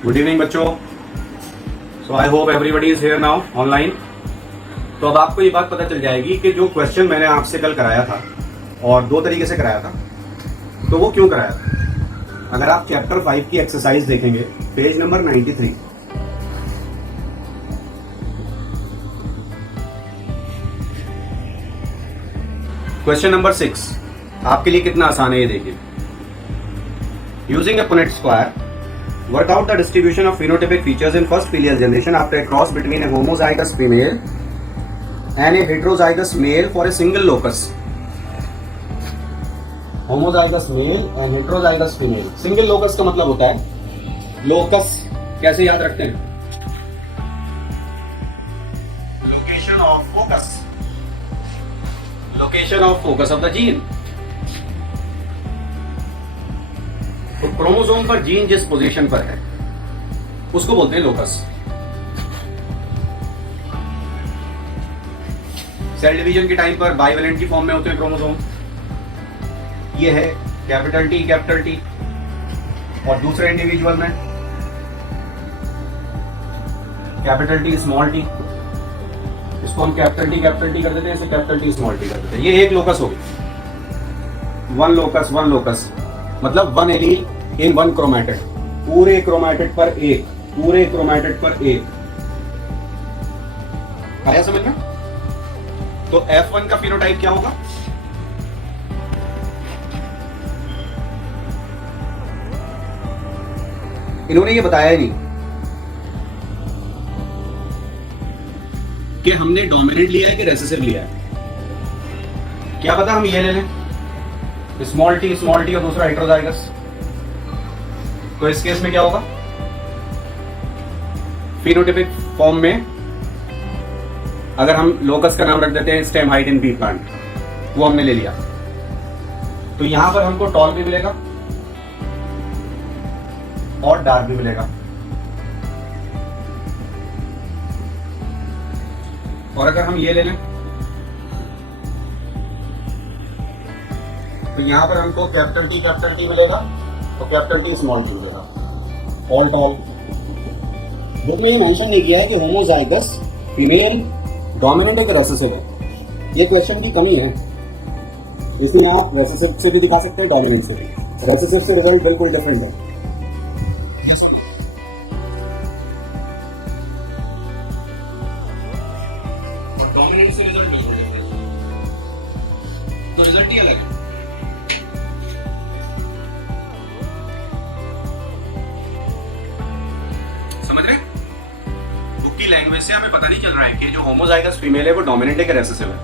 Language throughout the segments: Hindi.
गुड इवनिंग बच्चों। So I hope everybody is here now online. तो अब आपको ये बात पता चल जाएगी कि जो क्वेश्चन मैंने आपसे कल कराया था और दो तरीके से कराया था, तो वो क्यों कराया था। अगर आप चैप्टर 5 की एक्सरसाइज देखेंगे, पेज नंबर 93, क्वेश्चन नंबर 6 आपके लिए कितना आसान है ये देखिए। Using A Punnett square, work out the distribution of phenotypic features in first filial generation after a cross between a homozygous female and a heterozygous male for a single locus. Homozygous male and heterozygous female. Single locus का मतलब होता है, locus कैसे याद रखते हैं? Location of focus. Location of focus of the gene. तो क्रोमोसोम पर जीन जिस पोजीशन पर है उसको बोलते हैं लोकस। सेल डिवीजन के टाइम पर बाइवेलेंट की फॉर्म में होते हैं क्रोमोसोम। ये है कैपिटल टी, और दूसरे इंडिविजुअल में कैपिटल टी स्मॉल टी। इसको हम कैपिटल टी कर देते हैं, इसे कैपिटल टी स्मॉल टी कर देते हैं। ये एक लोकस हो गई। वन लोकस मतलब one allele in one chromatid, पूरे क्रोमैटिड पर एक। आया समझ में? तो F1 का फिनोटाइप क्या होगा? इन्होंने ये बताया ही नहीं कि हमने डोमिनेंट लिया है कि रेसेसिव लिया है। क्या पता हम ये ले लें, स्मॉल टी और दूसरा हेटेरोजाइगस। तो इस केस में क्या होगा? फिनोटाइपिक फॉर्म में अगर हम लोकस का नाम रख देते हैं stem height in pea plant, वो हमने ले लिया, तो यहां पर हमको टॉल भी मिलेगा और डार्क भी मिलेगा। और अगर हम ये ले लें तो यहां पर हमको कैपिटल टी मिलेगा और कैपिटल टी स्मॉल टी मिलेगा। All toll. बुक में ये मेंशन नहीं किया है कि होमोजाइगस फीमेल डोमिनेंट है कि रेसेसिव है। ये क्वेश्चन की कमी है, इसलिए आप रेसेसिव से भी दिखा सकते हैं, डोमिनेंट से भी। रेसेसिव से रिजल्ट बिल्कुल डिफरेंट है। और डोमिनेंट से रिजल्ट बिल्कुल डिफरेंट, तो रिजल्ट ही अलग है। समझ रहे? बुक की लैंग्वेज से हमें पता नहीं चल रहा है कि जो होमोजाइगस फीमेल है वो डोमिनेंट है कि रेसेसिव है।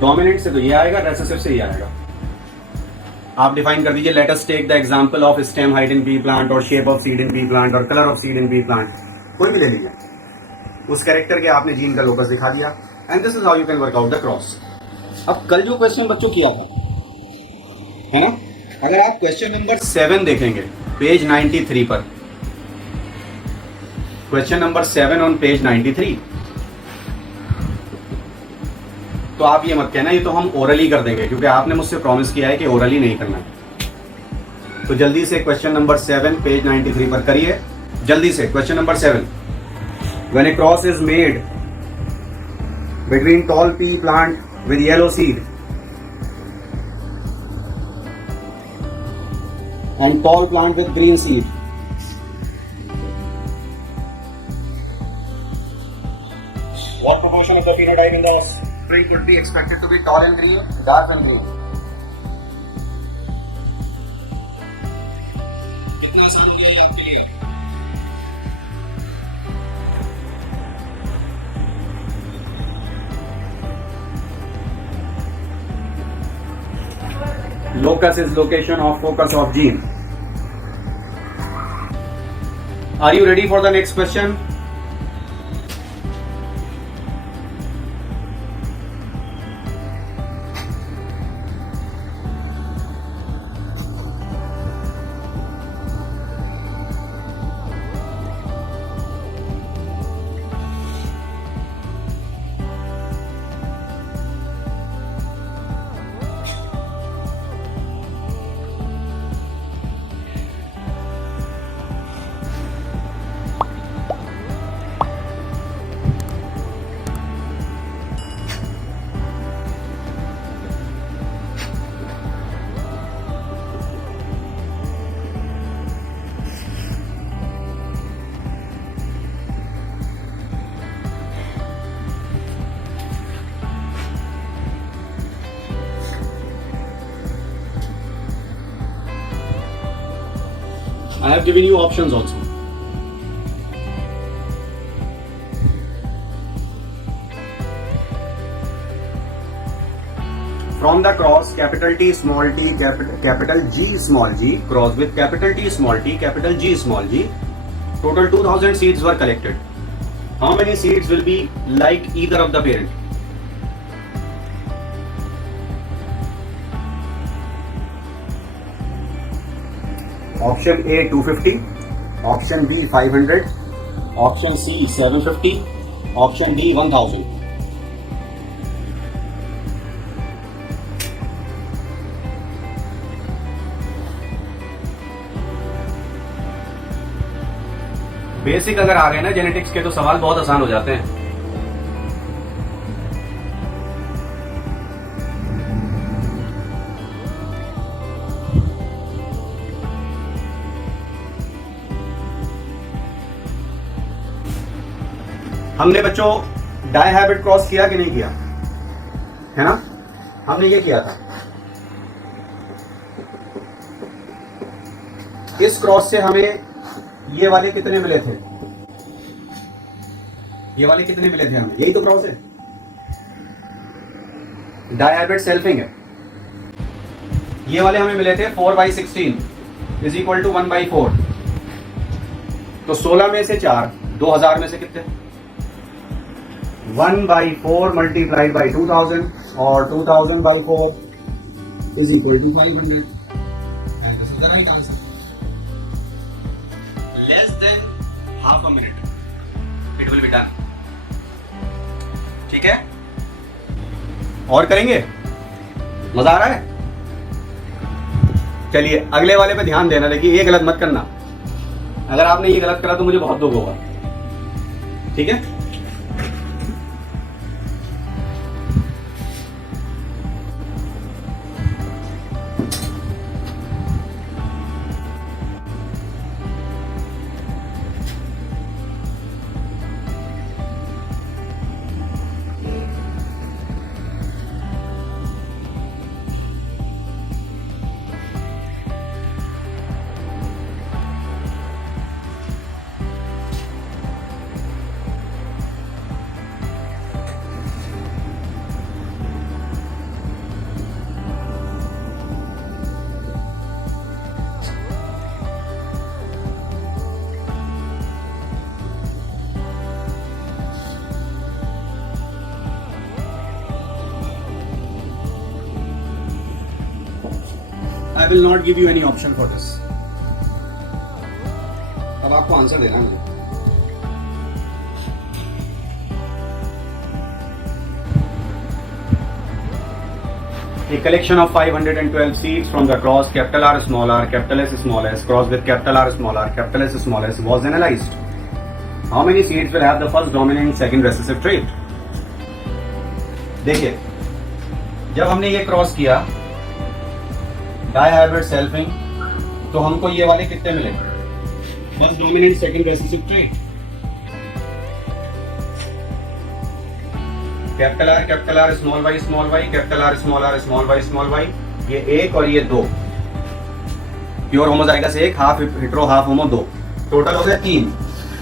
डोमिनेंट से तो ये आएगा, रेसेसिव से ये आएगा। आप डिफाइन कर दीजिए, let us take the example of stem height in pea plant और shape of seed in pea plant और colour of seed in pea plant, कोई भी ले लीजिए। उस कैरेक्टर के आपने जीन का लोकस दिखा दिया, and this is how you can work out the cross. अब कल जो क्वेश्चन बच्चों किया था, है ना, अगर आप क्वेश्चन नंबर 7 देखेंगे पेज 93 पर, क्वेश्चन नंबर 7 ऑन पेज 93, तो आप ये मत कहना ये तो हम ओरली कर देंगे, क्योंकि आपने मुझसे प्रॉमिस किया है कि ओरली नहीं करना है। तो जल्दी से क्वेश्चन नंबर 7 पेज 93 पर करिए, जल्दी से। Question number 7, when A cross is made between toll P plant with yellow seed and tall plant with green seed, what proportion of the phenotype in the offspring could be expected to be tall and green, dark and green? कितना आसान हो गया ये आपके लिए? Locus is location of focus of gene. Are you ready for the next question? I have given you options also. From the cross capital T small t capital G small g cross with capital T small t capital G small g, total 2000 seeds were collected. How many seeds will be like either of the parent? Option A 250, option B 500, option C 750, option D 1000. Basic अगर आ गए ना जेनेटिक्स के तो सवाल बहुत आसान हो जाते हैं। हमने बच्चों डायहाइब्रिड क्रॉस किया कि नहीं किया, है ना? हमने ये किया था। इस क्रॉस से हमें ये वाले कितने मिले थे? ये वाले कितने मिले थे हमें? यही तो क्रॉस है, डायहाइब्रिड सेल्फिंग है। ये वाले हमें मिले थे 4/16 इज इक्वल टू 1/4। तो 16 में से 4, 2000 में से कितने? 1/4 मल्टीप्लाइड बाई 2000 और 2000/4 is equal to 500। This is the right answer. Less than half a minute it will be done. ठीक है, और करेंगे? मजा आ रहा है? चलिए अगले वाले पे ध्यान देना। देखिए ये गलत मत करना, अगर आपने ये गलत करा तो मुझे बहुत दुख होगा। ठीक है, I will not give you any option for this. अब आपको आंसर देना है। A collection of 512 seeds from the cross capital R small r capital S small s cross with capital R small r capital S small s was analyzed. How many seeds will have the first dominant second recessive trait? देखिए जब हमने ये क्रॉस किया डायहाइब्रिड सेल्फिंग, तो हमको ये वाले कितने मिले? First dominant second recessive trait. Capital R small Y capital R small Y small Y, ये 1 और ये 2 pure homozygous 1, half hetero half homo 2, total हो गया 3।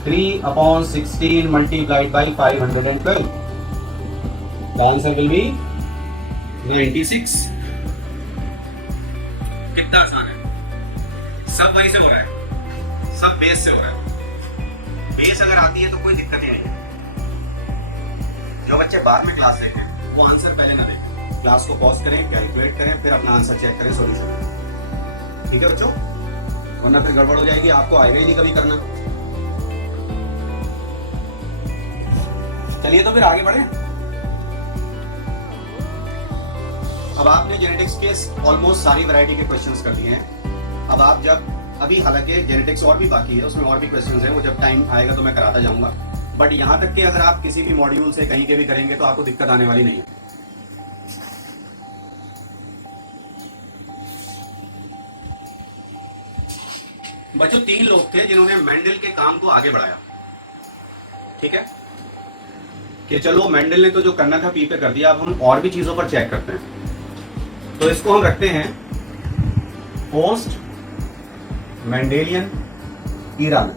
3/16 multiplied by 512, the answer will be 96। कितना आसान है, सब वही से हो रहा है, सब बेस से हो रहा है। बेस अगर आती है तो कोई दिक्कत नहीं आएगी। जो बच्चे बाद में क्लास देखें वो आंसर पहले ना देखें, क्लास को पॉज करें, कैलकुलेट करें, फिर अपना आंसर चेक करें, सॉल्यूशन। ठीक है बच्चों, वरना फिर गड़बड़ हो जाएगी, आपको आएगा ही नहीं कभी करना। चलिए तो फिर आगे बढ़े। अब आपने जेनेटिक्स के ऑलमोस्ट सारी वैरायटी के क्वेश्चंस कर लिए हैं। अब आप जब अभी, हालांकि जेनेटिक्स और भी बाकी है, उसमें और भी क्वेश्चंस हैं, वो जब टाइम आएगा तो मैं कराता जाऊंगा। बट यहाँ तक कि अगर आप किसी भी मॉड्यूल से कहीं के भी करेंगे तो आपको दिक्कत आने वाली नहीं है। बच्चों 3 लोग थे जिन्होंने मेंडल के काम को आगे बढ़ाया। ठीक है, कि चलो मेंडल ने तो जो करना था पी पे कर दिया, अब हम और भी चीजों पर चेक करते हैं। तो इसको हम रखते हैं पोस्ट मेंडेलियन ईरा में,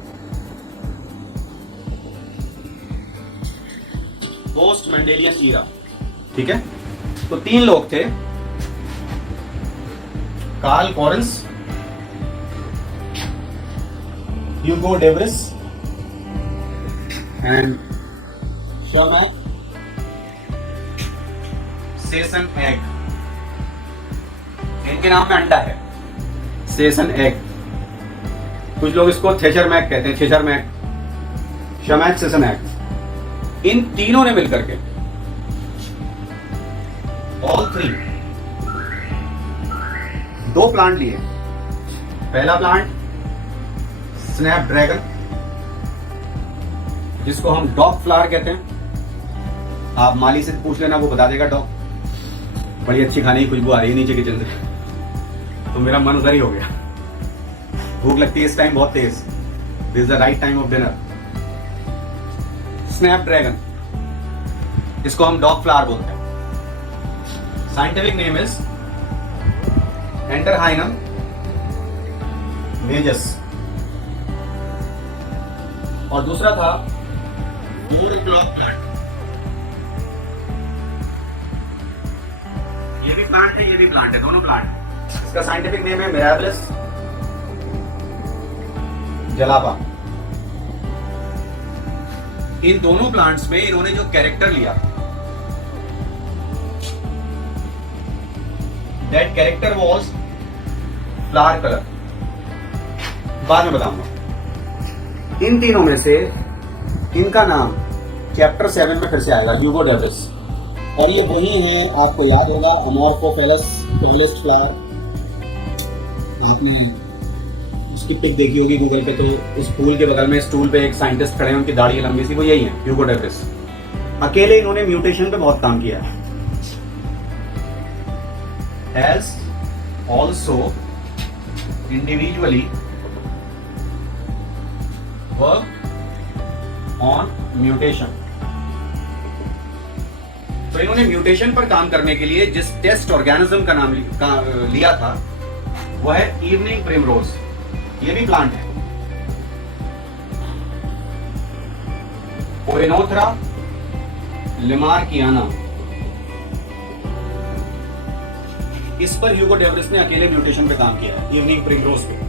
पोस्ट मेंडेलियन ईरा। ठीक है, तो 3 लोग थे, Carl Correns, Hugo de Vries and Tschermak Seysenegg. इनके नाम में अंडा है, सेसन एग। कुछ लोग इसको थेचर मैक कहते हैं, थेचर मैक, शर्मैक, सेसन एग। इन तीनों ने मिलकर के, ऑल 3, 2 प्लांट लिए। पहला प्लांट स्नैपड्रैगन, जिसको हम डॉग फ्लावर कहते हैं। आप माली से पूछ लेना, वो बता देगा डॉग। बड़ी अच्छी खाने की खुशबू आ रही है नीचे किचन से, तो मेरा मन उधर ही हो गया। भूख लगती है इस टाइम बहुत तेज। This is the right time of dinner. Snapdragon, इसको हम डॉग फ्लावर बोलते हैं। Scientific name is Antirrhinum majus. और दूसरा था 4 o'clock प्लांट। ये भी प्लांट है, ये भी प्लांट है, दोनों प्लांट। इसका साइंटिफिक नेम है मिराबिलिस जलापा। इन दोनों प्लांट्स में इन्होंने जो कैरेक्टर लिया, that character was flower colour. बाद में बताऊंगा। इन तीनों में से इनका नाम चैप्टर 7 में फिर से आएगा, ह्यूगो डेवरिस। और ये वही है, आपको याद होगा, अमोर्फोफेलस टॉलेस्ट फ्लावर। आपने उसकी पिक देखी होगी गूगल पे, तो उस फूल के बगल में स्टूल पे एक साइंटिस्ट खड़े हैं, उनकी दाढ़ी लंबी सी, वो यही है, ह्यूगो डेवरिस। अकेले इन्होंने म्यूटेशन पे बहुत काम किया है। Has also individually work on mutation. तो इन्होंने म्यूटेशन पर काम करने के लिए जिस टेस्ट ऑर्गेनिज्म का नाम लिया था, वह है इवनिंग प्रिमरोज। ये भी प्लांट है, ओएनोथरा लिमार्कियाना। इस पर ह्यूगो डेवरिस ने अकेले म्यूटेशन पे काम किया है, इवनिंग प्रिमरोज पे।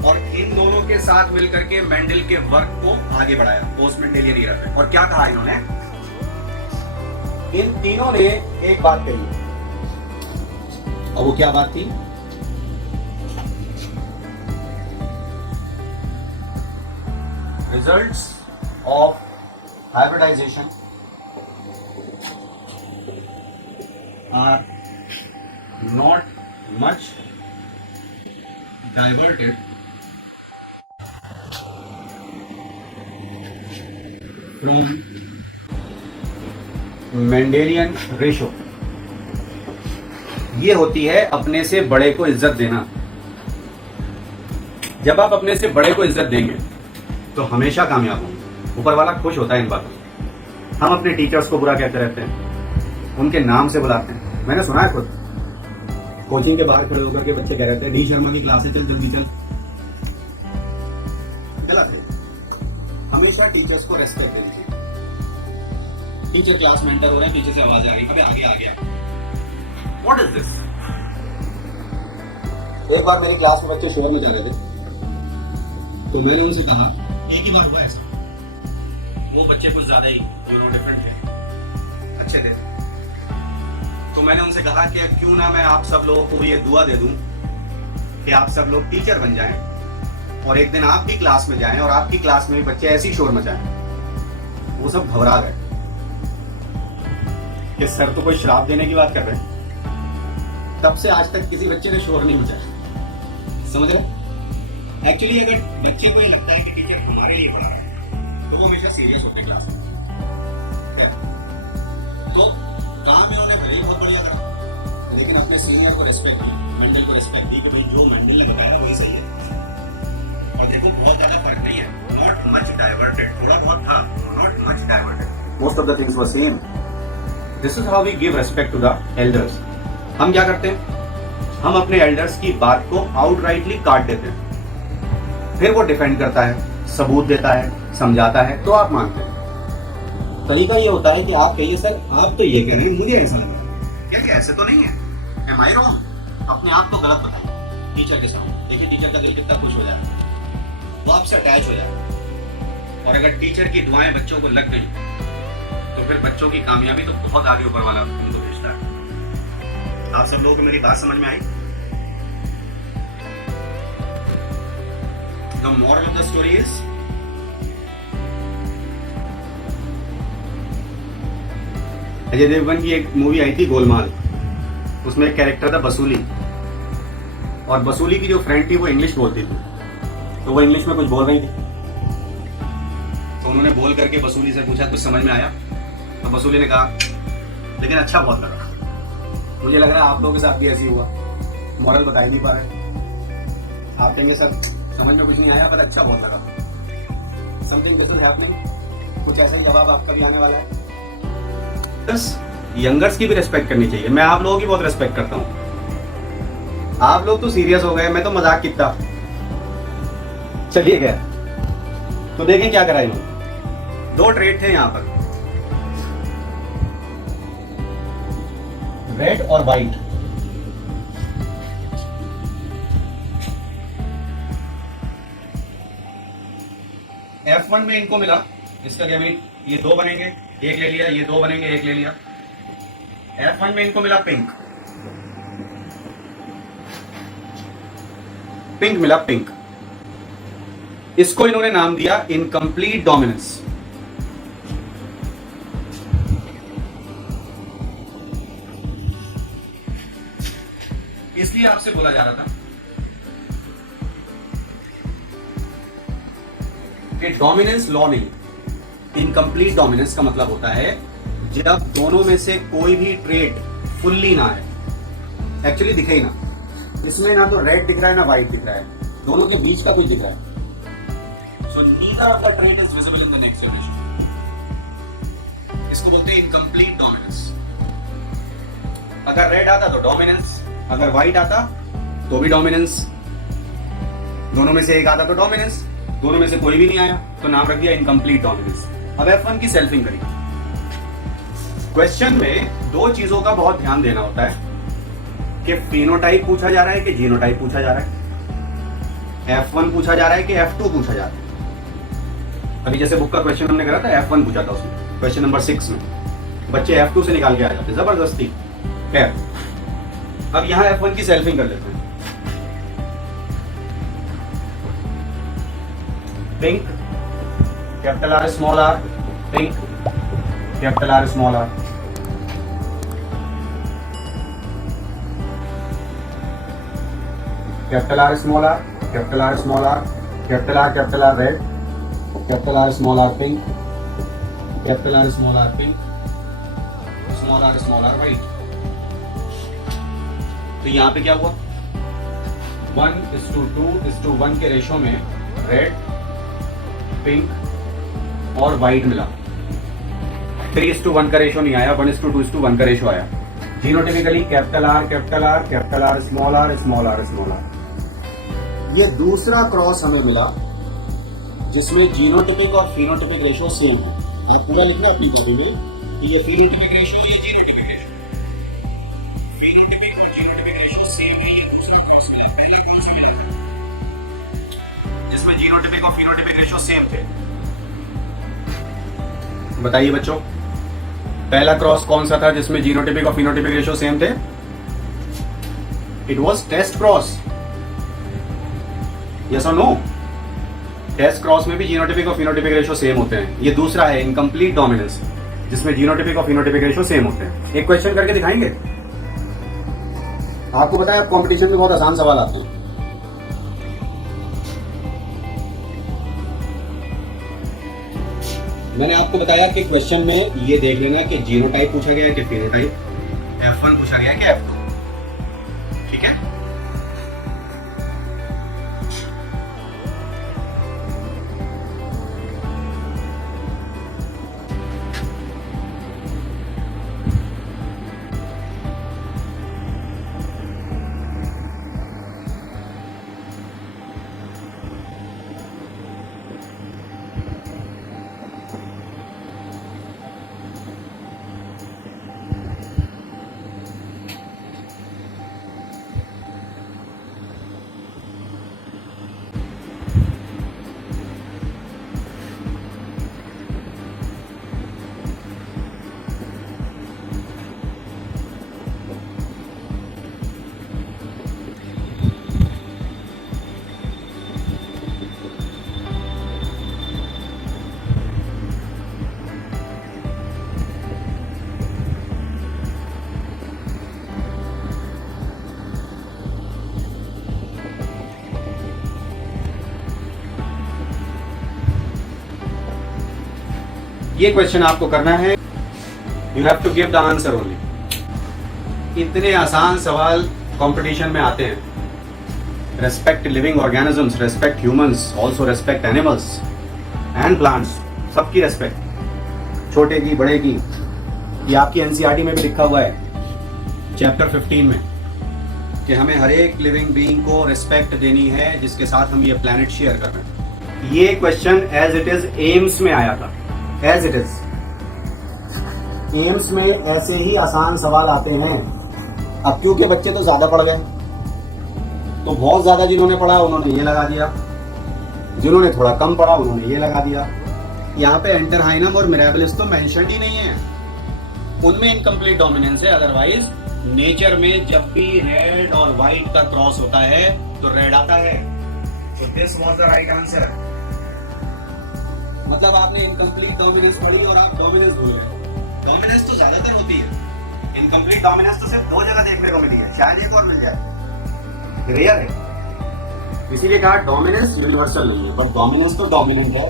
और इन दोनों के साथ मिलकर के मेंडल के वर्क को आगे बढ़ाया पोस्ट मेंडेलियन ईरा में। और क्या कहा इन्होंने? इन तीनों ने एक बात कही, और वो क्या बात थी? Results of hybridization are not much diverted Mendelian ratio. ये होती है अपने से बड़े को इज्जत देना। जब आप अपने से बड़े को इज्जत देंगे तो हमेशा कामयाब होंगे। ऊपर वाला खुश होता है इन बातों से। हम अपने टीचर्स को बुरा कहते रहते हैं, उनके नाम से बुलाते हैं। मैंने सुना है खुद, कोचिंग के बाहर खड़े होकर के बच्चे कह रहे थे, डी शर्मा की क्लास है, चल जल्दी चल। गलत है। हमेशा टीचर्स को रेस्पेक्ट देनी चाहिए। टीचर क्लास में एंटर हो रहे हैं, पीछे से आवाज आ गई, अबे आगे आ गया, व्हाट इज दिस? एक बार मेरी क्लास में बच्चे शोर मचा रहे थे, तो मैंने उनसे कहा, एक ही बार हुआ ऐसा। वो बच्चे कुछ ज्यादा ही दोनों डिफरेंट थे, अच्छे थे। तो मैंने उनसे कहा कि क्यों ना मैं आप सब लोगों को ये दुआ दे दूं कि आप सब लोग टीचर बन जाएं और एक दिन आप भी क्लास में जाएं और आपकी क्लास में भी बच्चे ऐसी शोर मचाएं। वो सब घबरा गए कि सर तो कोई श्राप देने की बात कर रहे हैं। तब से आज तक किसी बच्चे ने शोर नहीं मचाया। समझ रहे? एक्चुअली अगर बच्चे को ये लगता है कि टीचर हमारे लिए पढ़ा रहा है तो वो हमेशा सीरियस होते क्लास में। तो काम इन्होंने भले ही बहुत बढ़िया करा, लेकिन अपने सीनियर को रिस्पेक्ट दी, मेंडल को रिस्पेक्ट दी कि भाई जो मेंडल ने बताया वही सही है। और देखो बहुत ज्यादा फर्क नहीं है, नॉट मच डाइवर्टेड, थोड़ा बहुत था, not much diverted, most of the things were same. This is how we give respect to the elders. हम क्या करते हैं? हम अपने एल्डर्स की बात को आउटराइटली काट देते हैं, फिर वो डिफेंड करता है, सबूत देता है, समझाता है, तो आप मानते हैं। तरीका ये होता है कि आप कहिए सर आप तो ये कह रहे हैं, मुझे ऐसा लगा, क्या ऐसे तो नहीं है, एम आई रॉन्ग, अपने आप को गलत बताइए टीचर के सामने। देखिए टीचर का दिल कितना खुश हो जाएगा, वो आपसे अटैच हो जाएगा। और अगर टीचर की दुआएं बच्चों को लग गई तो फिर बच्चों की कामयाबी तो बहुत आगे ऊपर वाला उनको भेजता है। आप सब लोगों को मेरी बात समझ में आई? The moral of the story is Ajay Devgan की एक मूवी आई थी गोलमाल, उसमें एक कैरेक्टर था बसूली, और बसूली की जो फ्रेंड थी वो इंग्लिश बोलती थी, तो वो इंग्लिश में कुछ बोल रही थी, तो उन्होंने बोल करके बसूली से पूछा कुछ समझ में आया? तो बसूली ने कहा लेकिन अच्छा बहुत लगा। मुझे लग रहा है आप लोगों के साथ भी ऐसी हुआ, मॉरल बता ही नहीं पा रहे। आप कहेंगे सर समझ में कुछ नहीं आया पर अच्छा बहुत लगा, समथिंग डिफरेंट हैपनिंग, कुछ ऐसा ही जवाब आपका भी आने वाला है। बस यंगर्स की भी रिस्पेक्ट करनी चाहिए। मैं आप लोगों की बहुत रिस्पेक्ट करता हूँ, आप लोग तो सीरियस हो गए, मैं तो मजाक कितना। चलिए गया तो देखें क्या करा इन्होंने। दो ट्रेड थे यहाँ पर, रेड और वाइट। F1 में इनको मिला, इसका क्या मीन, ये दो बनेंगे, एक ले लिया, ये दो बनेंगे, एक ले लिया। F1 में इनको मिला पिंक, पिंक मिला पिंक, इसको इन्होंने नाम दिया इनकम्प्लीट डोमिनेंस। इसलिए आपसे बोला जा रहा था कि डोमिनेंस लॉ नहीं, इनकम्प्लीट डोमिनेंस का मतलब होता है जब दोनों में से कोई भी ट्रेट फुल्ली ना है, एक्चुअली दिखे ही ना, इसमें ना तो रेड दिख रहा है ना व्हाइट दिख रहा है, दोनों के बीच का कुछ दिख रहा है। So neither of the trait is visible in the next generation. इसको बोलते हैं इनकम्प्लीट डोमिनेंस। अगर रेड आता तो डोमिनेंस, अगर व्हाइट आता तो भी डोमिनेंस, दोनों में से एक आता तो डोमिनेंस, दोनों में से कोई भी नहीं आया तो नाम रख दिया इनकम्प्लीट डोमिनेंस। अब F1 की सेल्फिंग करिए। क्वेश्चन में दो चीजों का बहुत ध्यान देना होता है कि फिनोटाइप पूछा जा रहा है कि जीनोटाइप पूछा जा रहा है, F1 पूछा जा रहा है कि F2 पूछा जा रहा है। अभी जैसे बुक का क्वेश्चन हमने करा था F1 पूछा था, उसमें क्वेश्चन नंबर 6 में बच्चे F2 से निकाल के आ जाते जबरदस्ती। अब यहां F1 की सेल्फिंग कर लेते हैं। Pink capital R small R, pink capital R small R. Capital R small R, capital R small R, capital R red, capital R small R pink, capital R small R pink, small R white. तो यहां पे क्या हुआ, 1:2:1 के रेशो में रेड, पिंक और व्हाइट मिला। 3:1 का रेशो नहीं आया, 1:2:1 का रेशो आया। Genotypically capital R capital R capital R small R small R small R. ये दूसरा क्रॉस हमें मिला जिसमें जीनोटिपिक और फिनोटिपिक रेशो सेम है। आप पूरा लिखना अपनी कॉपी में, ये फिनोटिपिक रेशो, ये जीनोटिपिक रेशो, फिनोटिपिक और जीनोटिपिक रेशो सेम है। ये दूसरा क्रॉस मिला, पहला क्रॉस मिला जिसमें जीनोटिपिक और फिनोटिपिक रेशो सेम थे। बताइए बच्चों, पहला क्रॉस कौन सा था जिसमें जीनोटिपिक और फिनोटिपिक रेशो सेम थे? It was test cross. Yes और नो? टेस्ट क्रॉस में भी जीनोटिपिक और फिनोटिपिक रेशो सेम होते हैं। ये दूसरा है इनकम्प्लीट डोमिनेंस, जिसमें जीनोटिपिक और फिनोटिपिक रेशो सेम होते हैं। एक क्वेश्चन करके दिखाएंगे। आपको पता है, कंपटीशन में बहुत आसान सवाल आते हैं। मैंने आपको बताया कि क्वेश्चन में ये देख लेना कि जीनोटाइप पूछा गया है कि फिनोटाइप, F1 पूछा गया है कि F2। ठीक है, ये क्वेश्चन आपको करना है, you have to give the answer only. इतने आसान सवाल कंपटीशन में आते हैं। Respect living organisms, respect humans, also respect animals and plants, सबकी रेस्पेक्ट, छोटे की बड़े की। ये आपकी एनसीईआरटी में भी लिखा हुआ है चैप्टर 15 में कि हमें हर एक लिविंग बीइंग को रिस्पेक्ट देनी है जिसके साथ हम ये प्लैनेट शेयर कर रहे हैं। ये question as it is AIIMS में आया था, एज इट इज एम्स में ऐसे ही आसान सवाल आते हैं। अब क्योंकि बच्चे तो ज्यादा पढ़ गए, तो बहुत ज्यादा जिन्होंने पढ़ा उन्होंने ये लगा दिया, जिन्होंने थोड़ा कम पढ़ा उन्होंने ये लगा दिया। यहाँ पे एंटरहाइनम और मिराबिलिस तो मेंशन ही नहीं है, उनमें इनकम्प्लीट डोमिनेंस है। अदरवाइज नेचर में जब भी रेड और व्हाइट का क्रॉस होता है तो रेड आता है। तो this was the right answer. मतलब आपने इनकम्प्लीट डोमिनेंस पढ़ी और आप डोमिनेंस भूल गए। डोमिनेंस तो ज्यादातर होती है, इनकम्प्लीट डोमिनेंस तो सिर्फ 2 जगह देखने को मिली है, शायद एक और मिल जाए, रेयर है। इसीलिए कहा डोमिनेंस यूनिवर्सल नहीं है, पर डोमिनेंस तो डोमिनेंट है।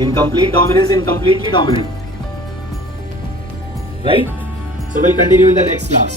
Incomplete dominance incompletely dominant, right? So we'll continue in the next class.